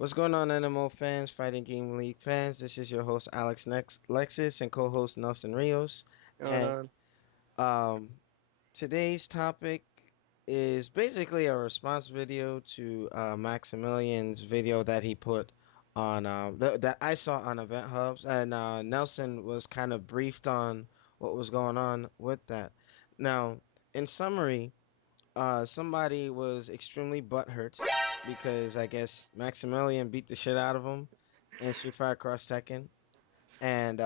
What's going on, nMo fans, Fighting Game League fans? This is your host Alex Lexus and co-host Nelson Rios. Going And on. um, today's topic is basically a response video to Maximilian's video that he put on that I saw on Event Hubs, and Nelson was kind of briefed on what was going on with that. Now, in summary. Somebody was extremely butthurt because I guess Maximilian beat the shit out of him in Street Fighter Cross Tekken, and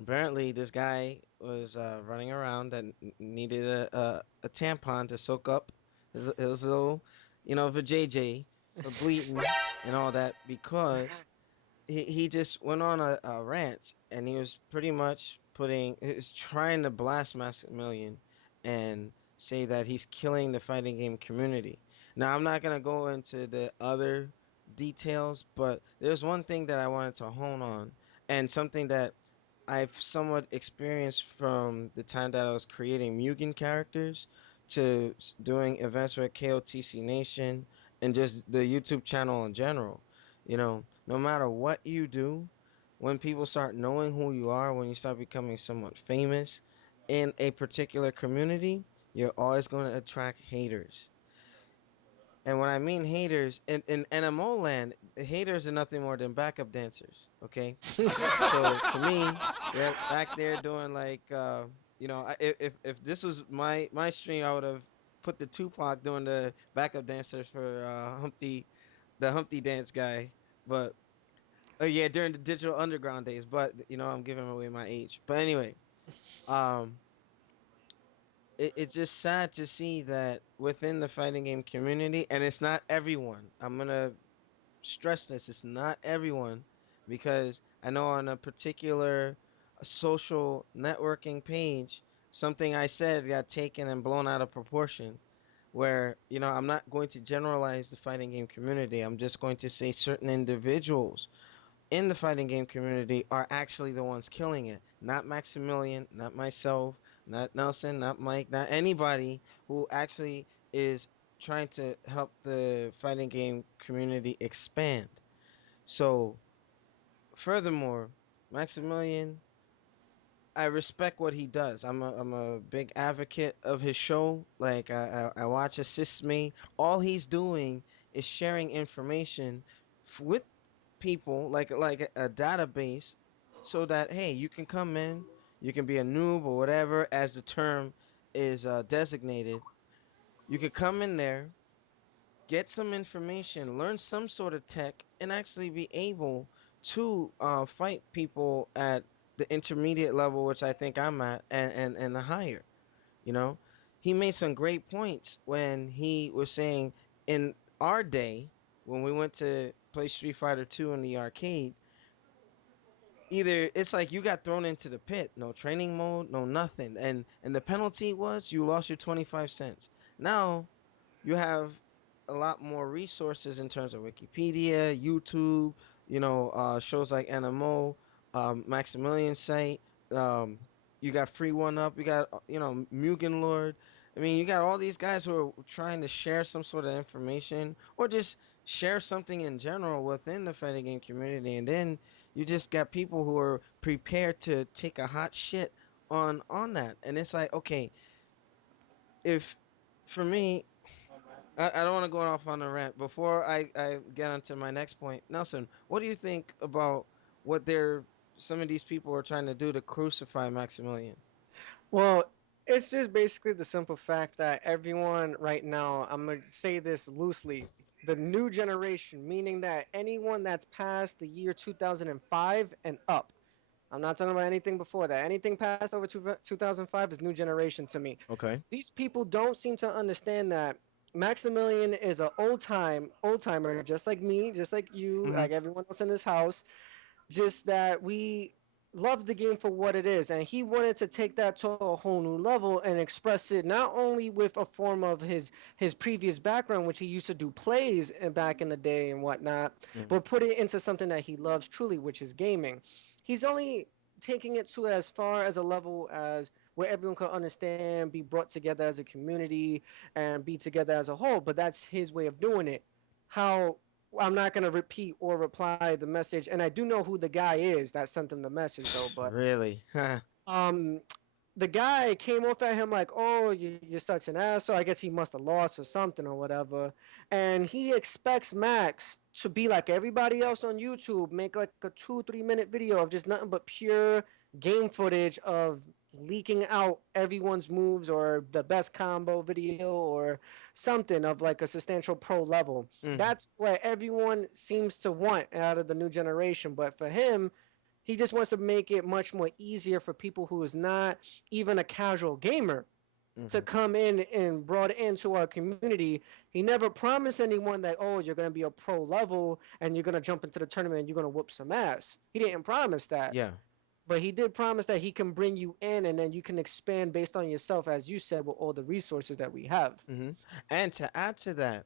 apparently this guy was running around that needed a tampon to soak up his little, for JJ for bleeding and all that because he just went on a rant and he was pretty much he was trying to blast Maximilian and say that he's killing the fighting game community. Now I'm not gonna go into the other details, but there's one thing that I wanted to hone on and something that I've somewhat experienced from the time that I was creating Mugen characters to doing events with KOTC Nation and just the YouTube channel in general. No matter what you do, when people start knowing who you are, when you start becoming somewhat famous in a particular community, you're always going to attract haters. And when I mean haters, in NMO land, haters are nothing more than backup dancers. Okay, so to me, they're back there doing like, if this was my stream, I would have put the Tupac doing the backup dancers for the Humpty Dance guy. But yeah, during the Digital Underground days. But I'm giving away my age. But anyway, um, it's just sad to see that within the fighting game community, and it's not everyone. I'm gonna stress this: it's not everyone, because I know on a particular social networking page, something I said got taken and blown out of proportion. Where I'm not going to generalize the fighting game community. I'm just going to say certain individuals in the fighting game community are actually the ones killing it. Not Maximilian, not myself, not Nelson, not Mike, not anybody who actually is trying to help the fighting game community expand. So, furthermore, Maximilian, I respect what he does. I'm a big advocate of his show. Like I watch Assist Me. All he's doing is sharing information with people like a database so that hey, you can come in, you can be a noob or whatever as the term is designated. You could come in there, get some information, learn some sort of tech, and actually be able to fight people at the intermediate level, which I think I'm at, and the higher. You know, he made some great points when he was saying in our day when we went to play Street Fighter 2 in the arcade, either it's like you got thrown into the pit, no training mode, no nothing, and the penalty was you lost your 25 cents. Now you have a lot more resources in terms of Wikipedia, YouTube, shows like nMo, Maximilian site. Um, you got Free One Up. You got m.u.g.e.n Lord. I mean, you got all these guys who are trying to share some sort of information or just share something in general within the fighting game community, and then you just got people who are prepared to take a hot shit on that, and it's like, okay, if for me, I don't want to go off on a rant. Before I get onto my next point, Nelson, what do you think about what some of these people are trying to do to crucify Maximilian? Well, it's just basically the simple fact that everyone right now, I'm going to say this loosely, the new generation, meaning that anyone that's past the year 2005 and up. I'm not talking about anything before that. Anything past over 2005 is new generation to me. Okay. These people don't seem to understand that Maximilian is an old timer, just like me, just like you, like Mhm. everyone else in this house. Just that we love the game for what it is, and he wanted to take that to a whole new level and express it not only with a form of his previous background, which he used to do plays back in the day and whatnot, Mhm. but put it into something that he loves truly, which is gaming. He's only taking it to as far as a level as where everyone can understand, be brought together as a community, and be together as a whole. But that's his way of doing it. How I'm not gonna repeat or reply the message, and I do know who the guy is that sent him the message though. But Really? um, the guy came off at him like, "Oh, you're such an asshole." I guess he must have lost or something or whatever. And he expects Max to be like everybody else on YouTube, make like a 2 3 minute video of just nothing but pure game footage of leaking out everyone's moves or the best combo video or something of like a substantial pro level. Mm, That's what everyone seems to want out of the new generation. But for him, he just wants to make it much more easier for people who is not even a casual gamer to hmm. come in and brought into our community. He never promised anyone that, oh, you're going to be a pro level and you're going to jump into the tournament and you're going to whoop some ass. He didn't promise that. Yeah. But he did promise that he can bring you in and then you can expand based on yourself, as you said, with all the resources that we have. Hmm. And to add to that,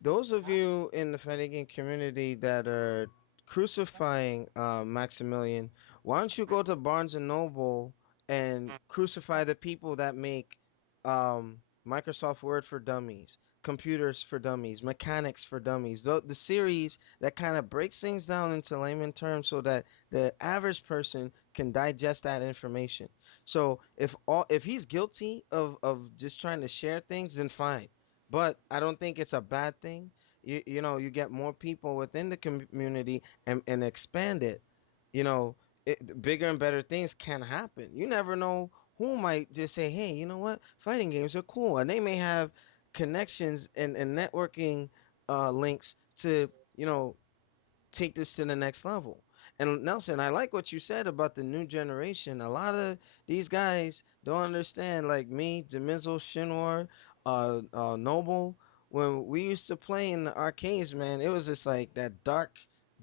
those of you in the fighting game community that are crucifying Maximilian, why don't you go to Barnes and Noble and crucify the people that make Microsoft Word for Dummies, Computers for Dummies, Mechanics for Dummies, the series that kind of breaks things down into layman terms so that the average person can digest that information. So if he's guilty of just trying to share things, then fine, but I don't think it's a bad thing. You get more people within the community and expand it. Bigger and better things can happen. You never know who might just say, "Hey, you know what? Fighting games are cool," and they may have connections and networking links to take this to the next level. And Nelson, I like what you said about the new generation. A lot of these guys don't understand, like me, Demizo, Shinwar, Noble. When we used to play in the arcades, man, it was just like that dark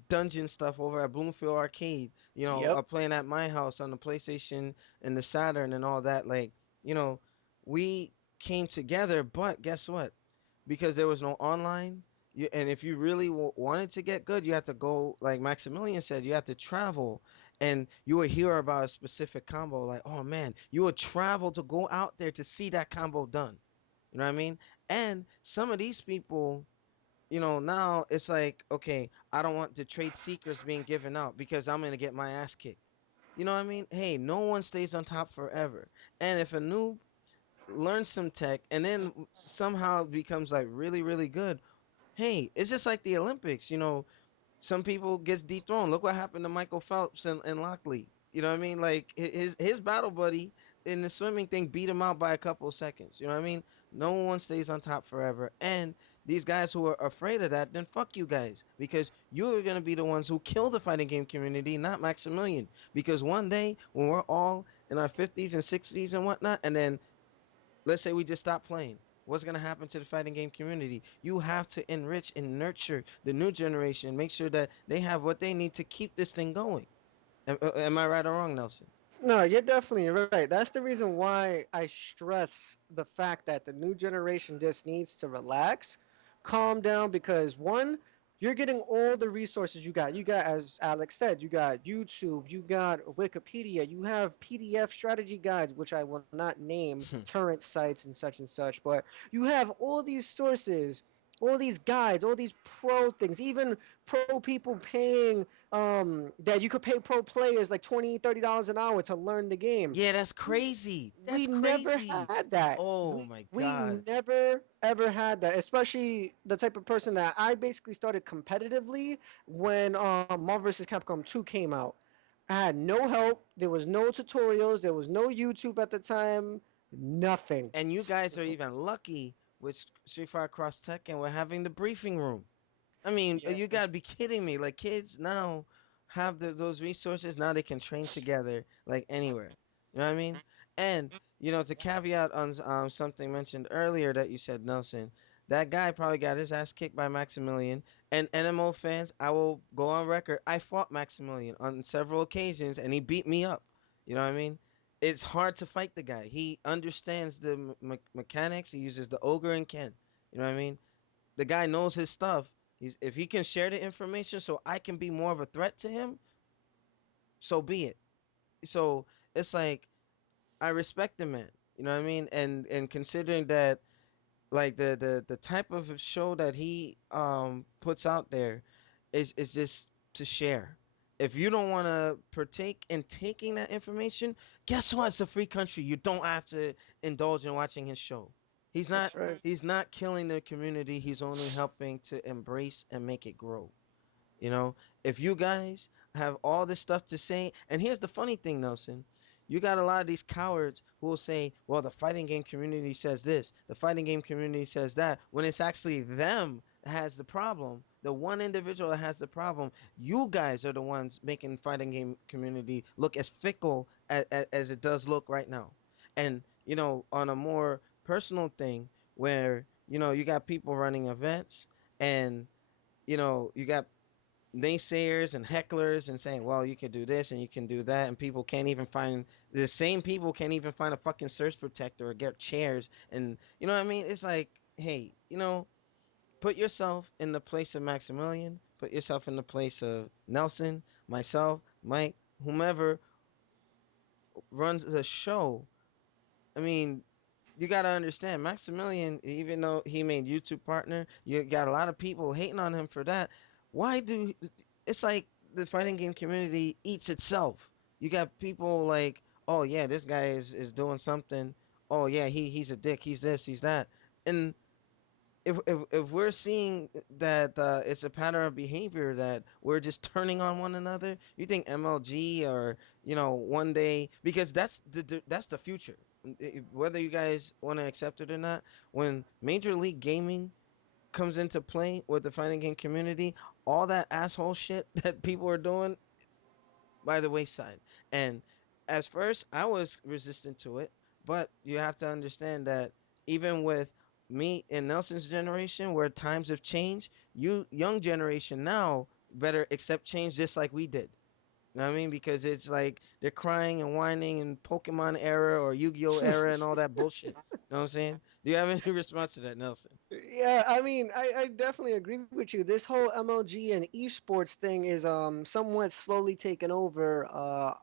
dungeon stuff over at Bloomfield Arcade. Yep. Playing at my house on the PlayStation and the Saturn and all that. Like, you know, we came together, but guess what? Because there was no online. And if you really wanted to get good, you had to go, like Maximilian said, you had to travel, and you would hear about a specific combo. Like, oh man, you would travel to go out there to see that combo done. You know what I mean? And some of these people, now it's like, okay, I don't want the trade secrets being given out because I'm gonna get my ass kicked. You know what I mean? Hey, no one stays on top forever. And if a noob learns some tech and then somehow becomes like really, really good, hey, it's just like the Olympics. Some people gets dethroned. Look what happened to Michael Phelps and Lockley. You know what I mean? Like his battle buddy in the swimming thing beat him out by a couple of seconds. You know what I mean? No one stays on top forever. And these guys who are afraid of that, then fuck you guys, because you're gonna be the ones who kill the fighting game community, not Maximilian. Because one day when we're all in our 50s and 60s and whatnot, and then let's say we just stop playing. What's going to happen to the fighting game community? You have to enrich and nurture the new generation, make sure that they have what they need to keep this thing going. Am I right or wrong, Nelson? No, you're definitely right. That's the reason why I stress the fact that the new generation just needs to relax, calm down, because one, you're getting all the resources you got. You got, as Alex said, you got YouTube, you got Wikipedia, you have PDF strategy guides, which I will not name, torrent sites and such, but you have all these sources, all these guides, all these pro things, even pro people paying that you could pay pro players like $20, $30 an hour to learn the game. Yeah, that's We crazy. we That's never crazy. had that. Oh We my we God. never ever had that. Especially the type of person that I basically started competitively when Marvel vs. Capcom 2 came out. I had no help. There was no tutorials. There was no YouTube at the time. Nothing. And you guys are even lucky with Street Fighter Cross Tech and we're having the briefing room. I mean, Yeah. you gotta be kidding me. Like kids now have those resources. Now they can train together like anywhere. You know what I mean? And to caveat on something mentioned earlier that you said, Nelson, that guy probably got his ass kicked by Maximilian. And NMO fans, I will go on record. I fought Maximilian on several occasions, and he beat me up. You know what I mean? It's hard to fight the guy. He understands the mechanics. He uses the ogre and Ken. You know what I mean? The guy knows his stuff. If he can share the information so I can be more of a threat to him, so be it. So it's like I respect the man. You know what I mean? And considering that like the type of show that he puts out there is just to share. If you don't want to partake in taking that information, guess what? It's a free country. You don't have to indulge in watching his show. He's not That's right. he's not killing the community. He's only helping to embrace and make it grow. You know, if you guys have all this stuff to say, and here's the funny thing, Nelson, you got a lot of these cowards who will say, well, the fighting game community says this, the fighting game community says that, when it's actually them that has the problem, the one individual that has the problem. You guys are the ones making fighting game community look as fickle as it does look right now. And, on a more personal thing where, you got people running events and, you got naysayers and hecklers and saying, well, you can do this and you can do that, and people can't even find the same people can't even find a fucking surge protector or get chairs, and you know what I mean? It's like, hey, put yourself in the place of Maximilian, put yourself in the place of Nelson, myself, Mike, whomever runs the show. I mean, you got to understand, Maximilian, even though he made YouTube partner, you got a lot of people hating on him for that. Why do it's like the fighting game community eats itself? You got people like, oh yeah, this guy is doing something. Oh yeah, he's a dick. He's this. He's that. And if we're seeing that it's a pattern of behavior that we're just turning on one another, you think MLG or one day, because that's the future. Whether you guys want to accept it or not, when Major League Gaming comes into play with the fighting game community, all that asshole shit that people are doing by the wayside. And as first, I was resistant to it, but you have to understand that even with me and Nelson's generation, where times have changed, you young generation now better accept change just like we did. You know what I mean? Because it's like they're crying and whining and Pokemon era or Yu-Gi-Oh era and all that bullshit. You know what I'm saying? Do you have any response to that, Nelson? Yeah, I mean, I definitely agree with you. This whole MLG and esports thing is somewhat slowly taking over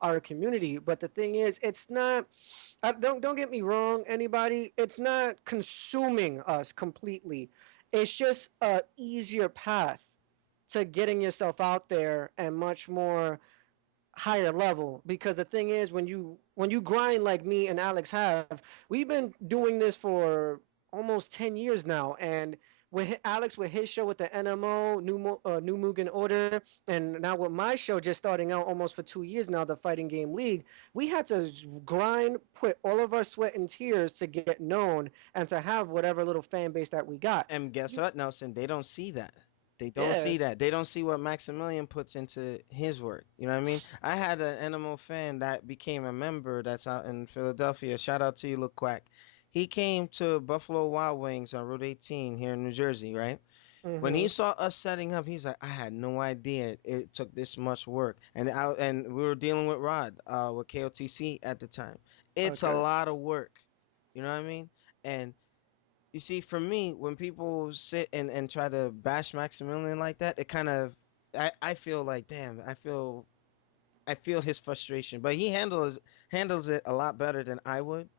our community. But the thing is, it's not. Don't get me wrong, anybody. It's not consuming us completely. It's just a easier path to getting yourself out there and much more higher level, because the thing is, when you grind like me and Alex have, we've been doing this for almost 10 years now. And with Alex, with his show with the nMo new Mugen Order, and now with my show just starting out almost for 2 years now, the Fighting Game League, we had to grind, put all of our sweat and tears to get known and to have whatever little fan base that we got. And guess what, Nelson? They don't see that. They don't Yeah. see that. They don't see what Maximilian puts into his work. You know what I mean? I had an Animal fan that became a member that's out in Philadelphia. Shout out to you, Lil Quack. He came to Buffalo Wild Wings on Route 18 here in New Jersey, right? When he Mm-hmm. saw us setting up, he's like, I had no idea it took this much work. And we were dealing with Rod, with KOTC at the time. It's a Okay. lot of work. You know what I mean? And you see, for me, when people sit and try to bash Maximilian like that, it kind of, I feel like, damn, I feel his frustration, but he handles it a lot better than I would.